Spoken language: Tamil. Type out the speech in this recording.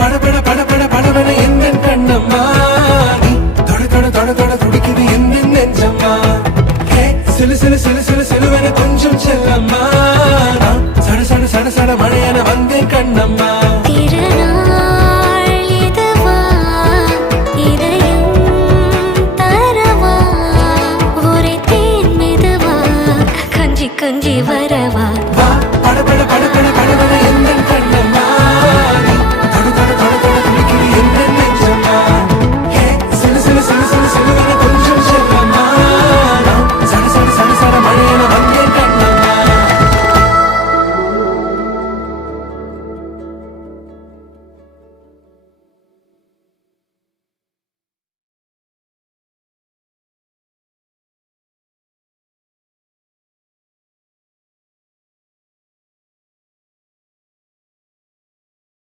படபட படபட படபட எந்த கண்ணம்மா நீ தொட தொட தொட தொட துடிக்குது எந்த நெஞ்சம்மா ஹே சிலு சிலு சிலு சிலு சிலுவன கொஞ்சம் செல்லம்மா சட சட சட சட மழையன வந்தேன் கண்ணம்மா